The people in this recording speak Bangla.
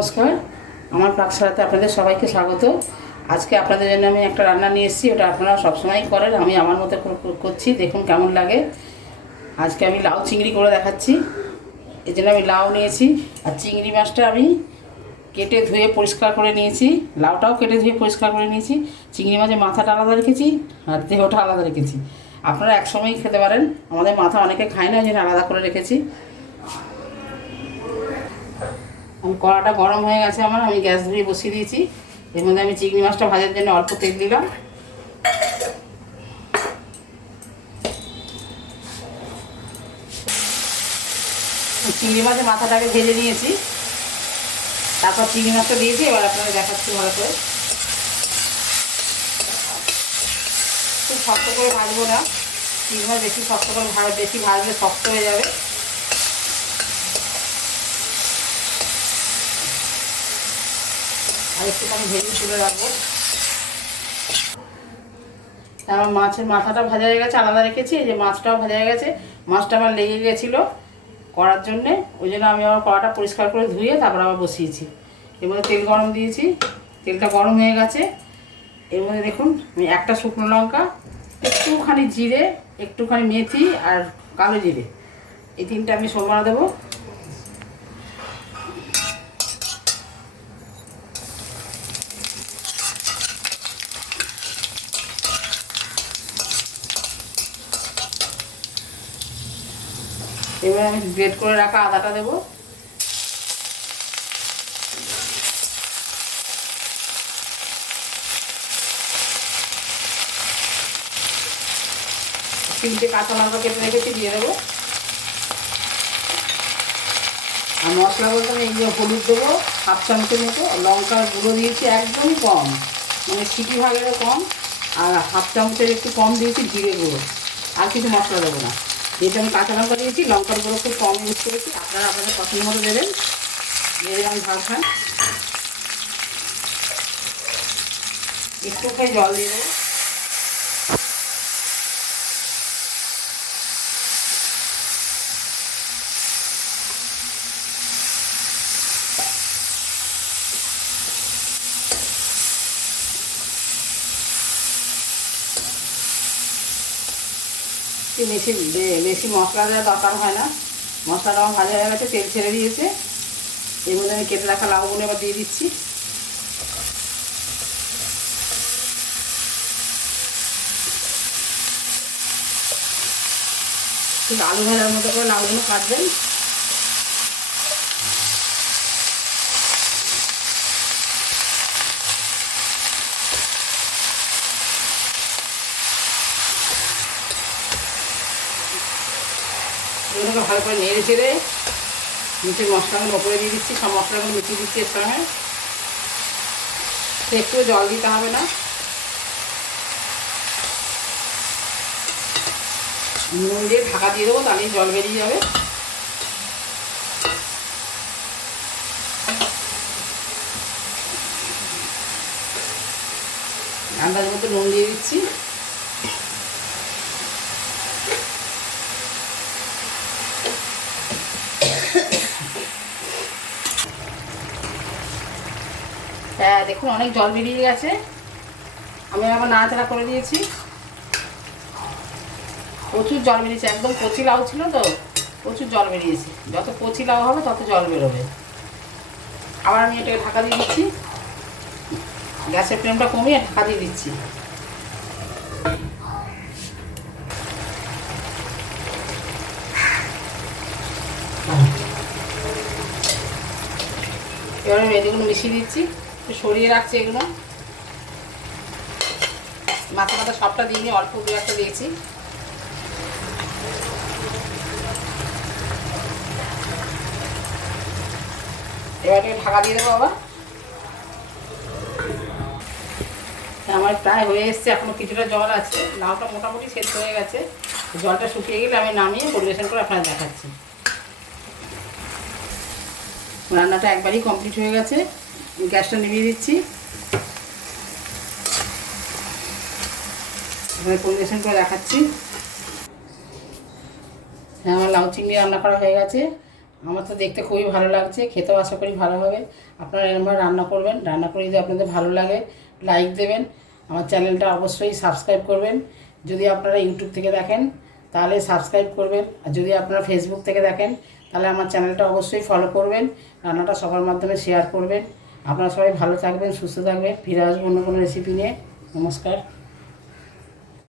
নমস্কার, আমার পাকশালাতে আপনাদের সবাইকে স্বাগত। আজকে আপনাদের জন্য আমি একটা রান্না নিয়ে এসেছি। ওটা আপনারা সবসময়ই করেন, আমি আমার মতো করছি, দেখুন কেমন লাগে। আজকে আমি লাউ চিংড়ি করে দেখাচ্ছি। এই জন্য আমি লাউ নিয়েছি, আর চিংড়ি মাছটা আমি কেটে ধুয়ে পরিষ্কার করে নিয়েছি। লাউটাও কেটে ধুয়ে পরিষ্কার করে নিয়েছি। চিংড়ি মাছের মাথাটা আলাদা রেখেছি আর দেহটা আলাদা রেখেছি। আপনারা একসময়ই খেতে পারেন, আমাদের মাথা অনেকে খায় না, ওই জন্য আলাদা করে রেখেছি। আমি কড়াটা গরম হয়ে গেছে আমার, আমি গ্যাস ধরিয়ে বসিয়ে দিয়েছি। এর মধ্যে আমি চিংড়ি মাছটা ভাজার জন্য অল্প তেল দিলাম। চিংড়ি মাছের মাথাটাকে ভেজে নিয়েছি, তারপর চিংড়ি মাছটা দিয়েছি। এবার আপনারা দেখাচ্ছি ভালো করে। খুব শক্ত করে ভাজবো না, চিংড়ি মাছ বেশি শক্ত করে বেশি ভাজলে শক্ত হয়ে যাবে। আর একটুখানি ভেজে তুলে রাখবো। আমার মাছের মাথাটা ভাজা হয়ে গেছে, আলাদা রেখেছি। এই যে মাছটাও ভাজা হয়ে গেছে। মাছটা আমার লেগে গেছিলো করার জন্যে, ওই জন্য আমি আবার কড়াটা পরিষ্কার করে ধুয়ে তারপর আবার বসিয়েছি। এর মধ্যে তেল গরম দিয়েছি, তেলটা গরম হয়ে গেছে। এর মধ্যে দেখুন আমি একটা শুকনো লঙ্কা, একটুখানি জিরে, একটুখানি মেথি আর কালো জিরে, এই তিনটা আমি সমান দেবো। এবার আমি গ্রেট করে রাখা আদাটা দেবো। তিনটে কাঁচা লঙ্কা কেটে রেখেছি, দিয়ে দেবো। আর মশলা বলতে আমি এই যে হলুদ দেবো হাফ চামচের মতো, লঙ্কার গুঁড়ো দিয়েছি একদমই কম, মানে সিটি ভাগেরও কম, আর হাফ চামচের একটু কম দিয়েছি জিরে গুঁড়ো। আর কিছু মশলা দেবো না, যেহেতু আমি কাঁচা লঙ্কা দিয়েছি, লঙ্কার গুঁড়ো খুব কম ইউজ করেছি। আপনারা আপনাদের পছন্দ মতো দেবেন। দিয়ে দিলাম ঝাল খান, একটুখানি জল দিয়ে দেবো। বেশি মশলা দেওয়ার দরকার হয় না। মশলাটা আমার ভাজা হয়ে গেছে, তেল ছেড়ে দিয়েছে। এর মধ্যে আমি কেটে রাখা লাউগুলো এবার দিয়ে দিচ্ছি। ঠিক আলু ভাজার মতো করে লাউগুলো কাটবেন। এগুলোকে ভালো করে নেড়ে চেড়ে নিচের মশলাগুলো ওপরে দিয়ে দিচ্ছি। সব মশলাগুলো মিশিয়ে দিচ্ছি এর সঙ্গে। একটু জল দিতে হবে না, নুন দিয়ে ঢাকা দিয়ে দেবো, তাহলেই জল বেরিয়ে যাবে। আন্দাজ মতো নুন দিয়ে দিচ্ছি। হ্যাঁ দেখুন অনেক জল বেরিয়ে গেছে, আমি আবার নাড়াচাড়া করে দিয়েছি। প্রচুর জল বেরিয়েছে, একদম কচি লাউ ছিল তো, প্রচুর জল বেরিয়েছে। যত কচি লাউ হবে তত জল বেরোবে। আবার আমি এটাকে ঢাকা দিয়ে দিচ্ছি, গ্যাসের ফ্লেমটা কমিয়ে ঢাকা দিয়ে দিচ্ছি। এবার আমি এগুলো মিশিয়ে দিচ্ছি, একটু সরিয়ে রাখছি এগুলো। মাথা মাথা সবটা দিইনি, অল্প দু একটা দিয়েছি। এবার ঢাকা দিয়ে দেবো আবার। আমার প্রায় হয়ে এসছে, এখনো কিছুটা জল আছে। লাউটা মোটামুটি সেদ্ধ হয়ে গেছে। জলটা শুকিয়ে গেলে আমি নামিয়ে পরিবেশন করে আপনাদের দেখাচ্ছি। রান্নাটা একবারই কমপ্লিট হয়ে গেছে, গ্যাসটা নিভিয়ে দিচ্ছি। এবার পরিবেশন করে দেখাচ্ছি। হ্যাঁ আমার লাউ চিংড়ি রান্না করা হয়ে গেছে। আমার তো দেখতে খুবই ভালো লাগছে, খেতেও আশা করি ভালো হবে। আপনারা এরকমভাবে রান্না করবেন, রান্না করে যদি আপনাদের ভালো লাগে লাইক দেবেন, আমার চ্যানেলটা অবশ্যই সাবস্ক্রাইব করবেন। যদি আপনারা ইউটিউব থেকে দেখেন তাহলে সাবস্ক্রাইব করবেন, আর যদি আপনারা ফেসবুক থেকে দেখেন তাহলে আমার চ্যানেলটা অবশ্যই ফলো করবেন, রান্নাটা সবার মাধ্যমে শেয়ার করবেন। আপনারা সবাই ভালো থাকবেন, সুস্থ থাকবেন। ফিরে আসবো অন্য কোনো রেসিপি নিয়ে। নমস্কার।